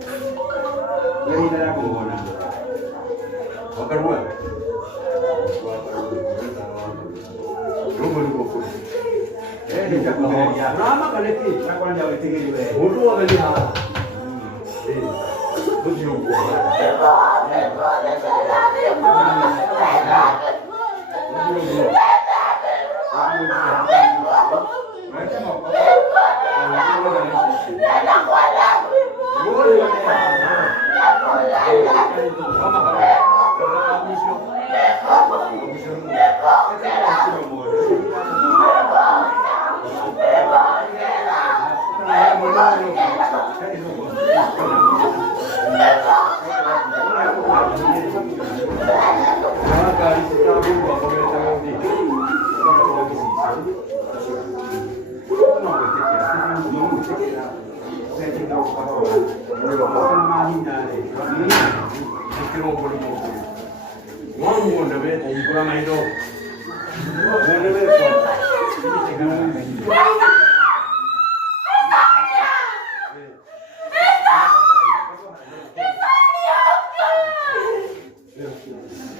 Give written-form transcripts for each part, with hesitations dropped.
Ini dah aku mohon. Makan buat. Rumah lu buku. Dia cakap dia. Nama kali ni, nak orang jauh tinggi juga. Bodoh kali ha. Betul.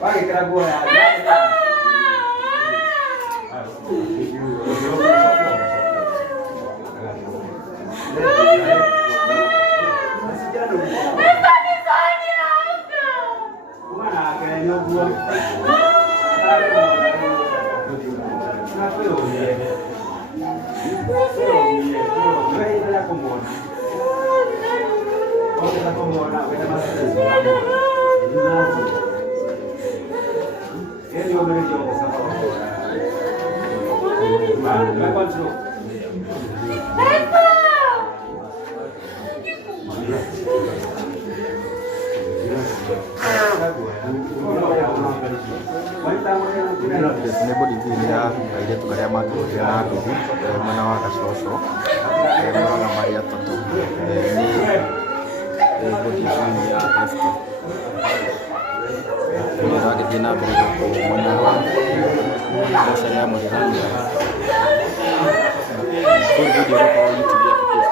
Pakai keraguan ya. Nebo divinda ile tukaria matu ya ndugu mwana wa Kashoso mwana Maria Tatu ni bodi ya Esther ndio zake jina bila mwana wa Mosha ya Mwanzani kwa video kwa YouTube ya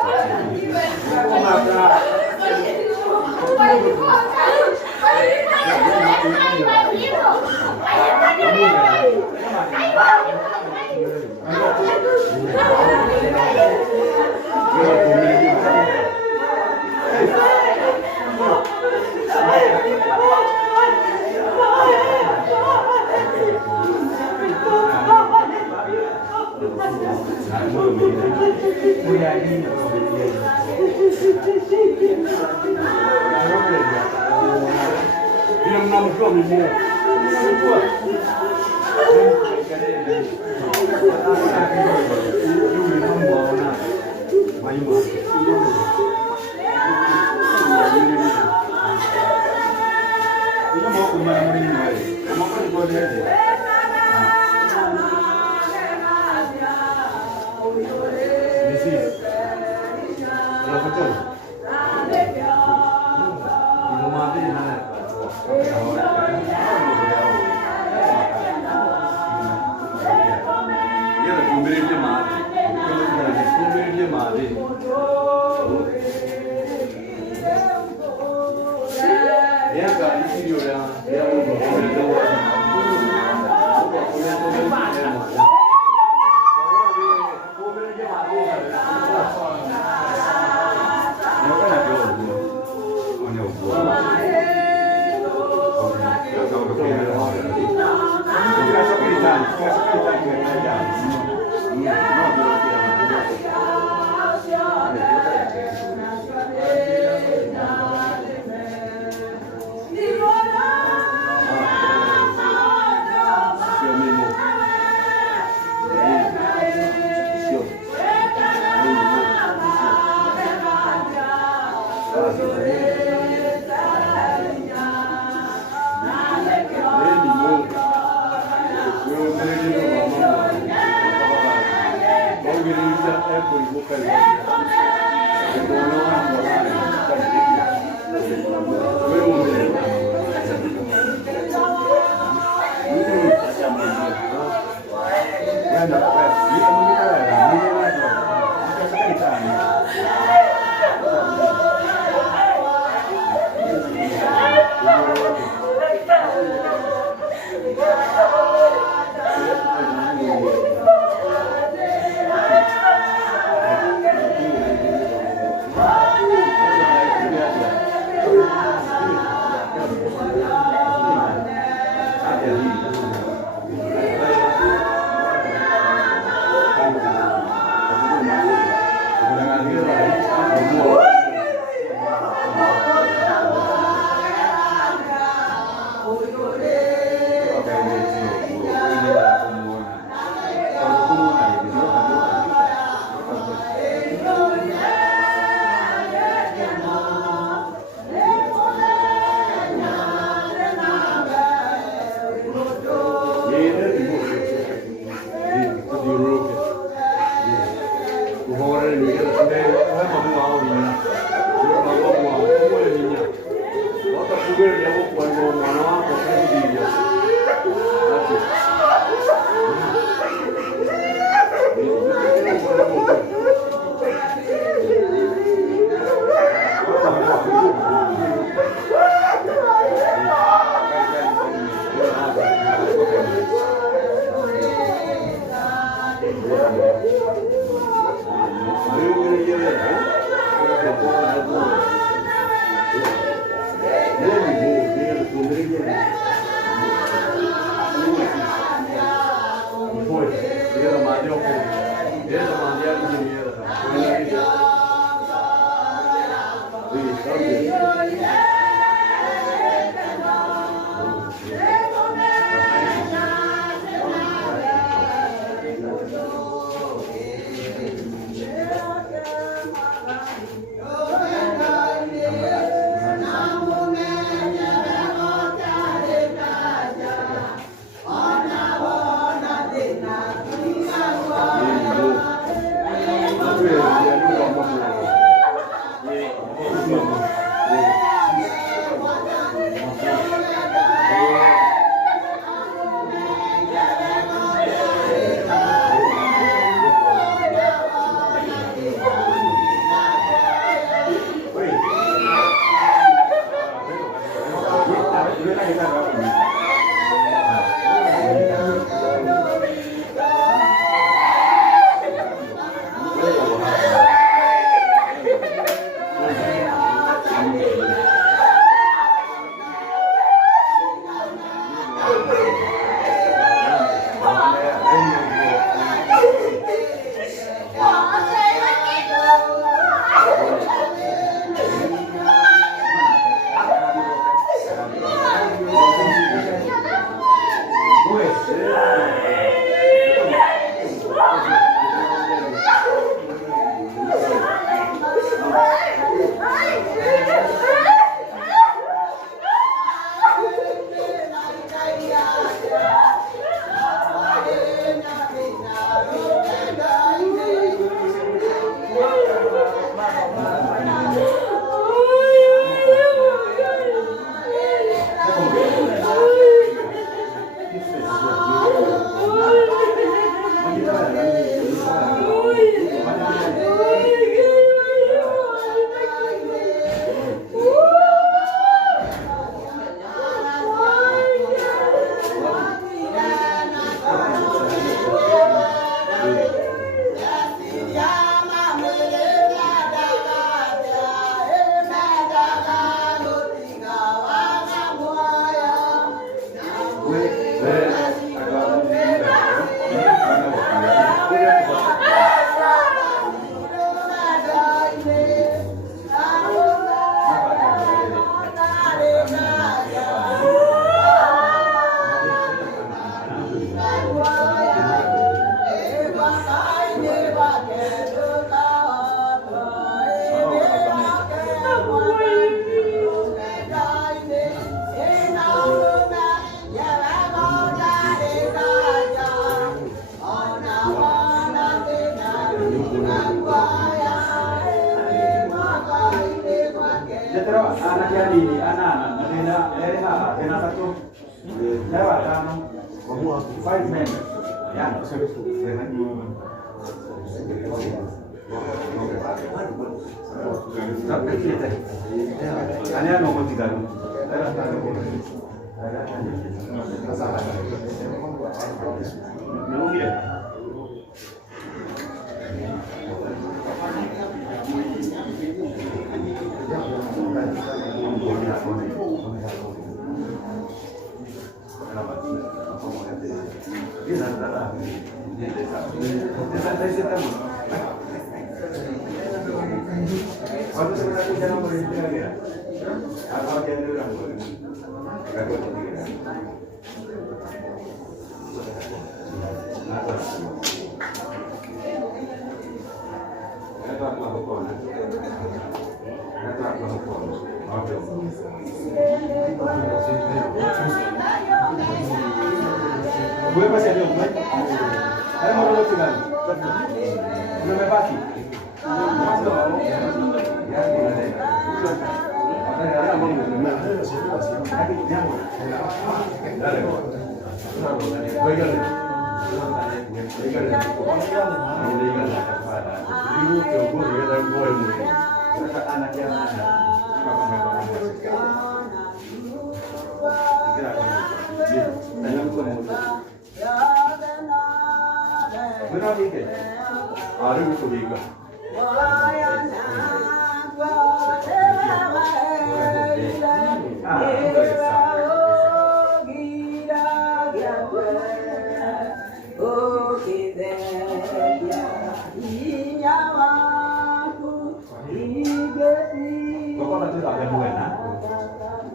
tu tak ada buena.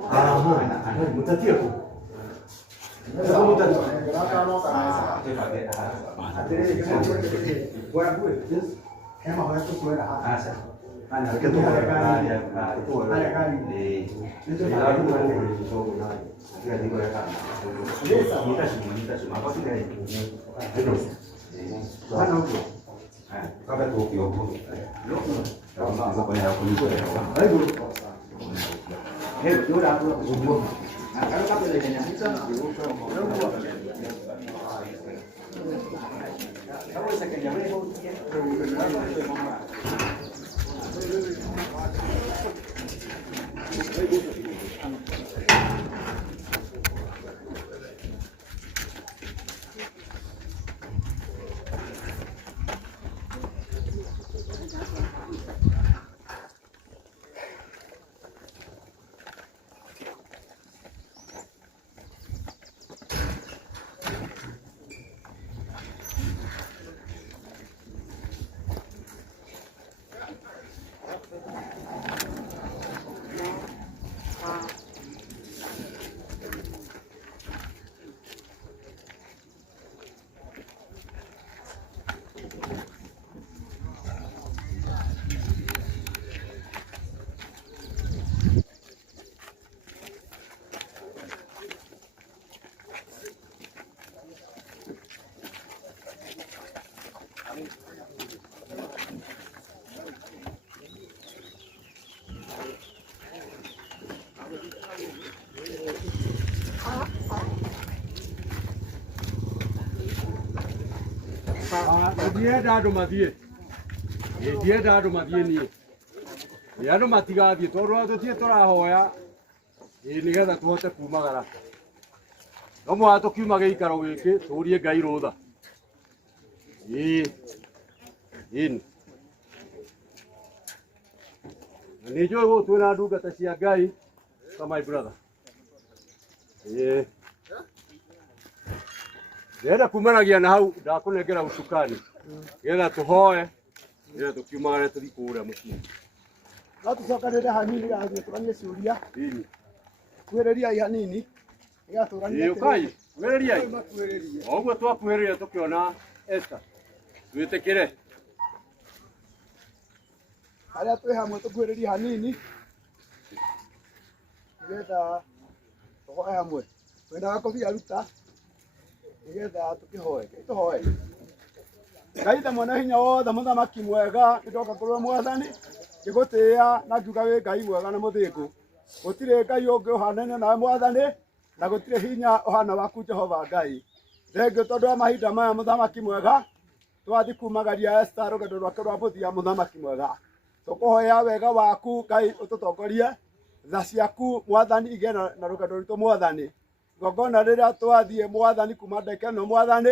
Ada mutatir tu. Ada mutatir. Buat apa? Just emang orang tu buat apa? Asa. Ana ketua ada kali. Itu lalu ada so na. Ada di bawah kan. Kita semua apa sih dari? Terus. Mana tu? Kau tu kau. Lo. Kau banyak aku ni. Ayo. Hei, tu dah aku semua. Kalau kau boleh jangan kita. Kamu second jam ni kau. Dia dah ada mati. Dia dah ada mati ni. Dia ada mati kan dia. Toru ada dia toru ahoya. Ini kan tu ada kuma gara. Kamu atau kuma gay karo ke? Toru gay roda. In. Ni jo tu na du kata sia gay. Sama brother. Dia kumana gia na hau da kone gera usukani. Gera tuhoe. Gera tukiumagara turikura mucini. Gatucokanire hanini gagĩtũrania ciũria Ini. kwĩrĩria hanini igatũrania Kai, wereria. Oguo twakuhĩrĩria tukiona Esther. Twĩtĩkĩre. harĩa twĩ hamwe tũkwĩrĩria hanini nĩgetha tũhoe hamwe twĩna gakobia ruta nĩgetha tũhoe Ngai ta mwana hinya wothe mũthamaki mwega nĩndoka kũrĩ Mwathani ngĩgũtĩĩa na ngiuga wĩ Ngai mwega na mũthĩngũ gũtirĩ Ngai ũngĩ ũhanaine nawe Mwathani na gũtirĩ hinya ũhana waku Jehova Ngai thengio tondũ wa mahinda maya mũthamaki mwega twathi kumagaria Esther rũgendo rwake rwa mũthia mũthamaki mwega tũkũhoya wega waku Ngai ũtũtongorie tha ciaku Mwathani igĩe na rũgendo rwitũ Mwathani ngongona rĩrĩa twathiĩ Mwathani kuma ndeke ĩno Mwathani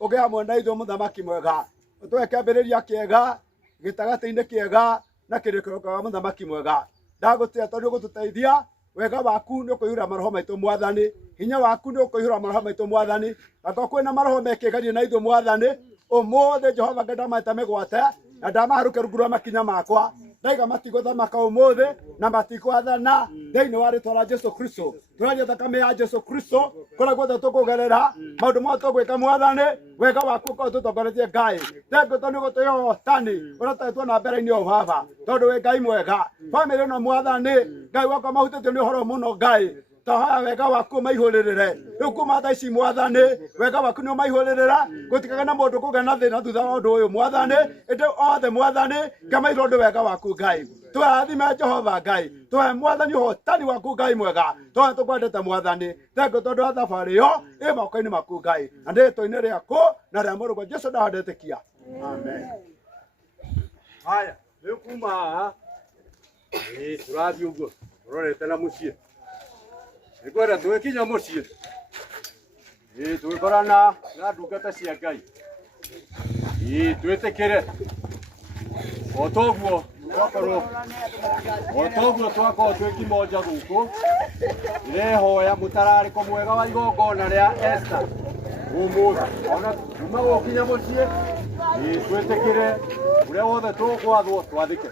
ũgĩ hamwe na ithuĩ mũthamaki mwega ũtũhe kĩambĩrĩria kĩega gĩtagatĩ-inĩ kĩega na kĩrĩkĩro kĩega mũthamaki mwega ndagũtĩĩa tondũ ũgũtũteithia wega waku nĩ ũkũihũra maroho maitũ Mwathani hinya waku nĩ ũkũihũra maroho maitũ Mwathani angĩkorwo kwĩna maroho mekĩganie na ithuĩ Mwathani ũmũthĩ Jehova Ngai ndamaĩte mĩgwate na ndamaharũkia rungu rwa makinya makwa ndaiga matigũthamaka ũmũthĩ na matigwathana thĩinĩ wa rĩĩtwa rĩa Jesũ Kristo tũraria thakame ya Jesũ Kristo kũrĩa guothe tũkũgerera maũndũ mothe tũgwĩka Mwathani wega waku ũkorwo tũtongoretie Ngai thengio tondũ nĩũgũtũhe ũhotani ũrĩa tũhetwo na mbere-inĩ o Baba tondũ wĩ Ngai mwega bamĩrĩ ĩno Mwathani Ngai wakwa mahutĩtio nĩ ũhoro mũno Ngai tahoya wega waku maihũrĩrĩre rĩu kuma thaa ici Mwathani wega waku nĩ ũmaihũrĩrĩra gũtikagĩa na mũndũ kũgĩa na thĩna thutha wa ũndũ ũyũ Mwathani ĩndĩ othe Mwathani ngamaihũra ũndũ wega waku Ngai tũrathime Jehova Ngai tũhe Mwathani ũhotani waku Ngai mwega tũhe tũkwendete Mwathani thengio tondũ wa thabarĩ ĩyo ĩ moko-inĩ maku Ngai na rĩĩtwa-inĩ rĩaku na rĩa mũrũgwo Jesũ ndahandĩtĩkia amen. Haya, rĩu kuma haha tũrathiĩ ũguo tũrorete na mũciĩ nĩngwenda tũgĩkinya mũciĩ tũgĩkorana na ndungata cia Ngai twĩtĩkĩre o toguo twakorwo twĩ kimoja gũkũ ndĩrehoya mũtararĩko mwega wa igongona rĩa Esther ũmũthĩ ona kuma gũkinya mũciĩ twĩtĩkĩre ũrĩa wothe tũgwathwo twathĩke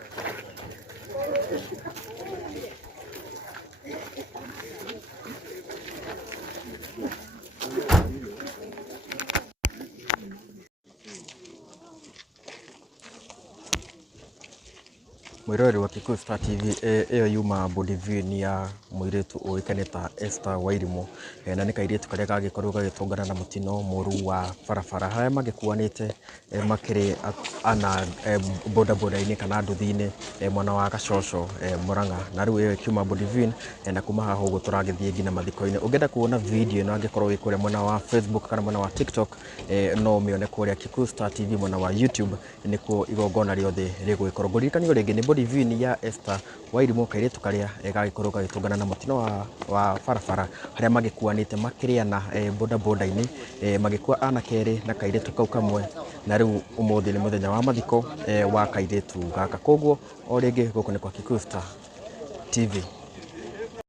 Mwirori wa Kikuyu Star TV iyo yuma Bodivini ya muiritu uikane ta Esther Wairimu na ni kairitu karia gagikorwo gagitongana na mutino muru wa barabara haria magikuanite makiri ana bodaboda-ini kana nduthi-ini mwana wa Gacocho Murang'a na riu iyo kiuma Bodivini na kuma haha uguo turagithie ngina mathiko-ini. Ungenda kuona video ino angikorwo wi kuria mwena wa Facebook kana mwena wa TikTok no mione kuria Kikuyu Star TV mwena wa YouTube nikuo igongona riothe riguikorwo. Ngurikanio ringi ni Bodivini ya Esther Wairimu kairitu karia gagikorwo gagitongana na mutino wa barabara haria magikuanite makiriana bodaboda-ini magikua anakeri na kairitu kau kamwe na riu umuthi ni muthenya wa mathiko wa kairitu gaka. Koguo o ringi guku ni kwa Kikuyu Star TV.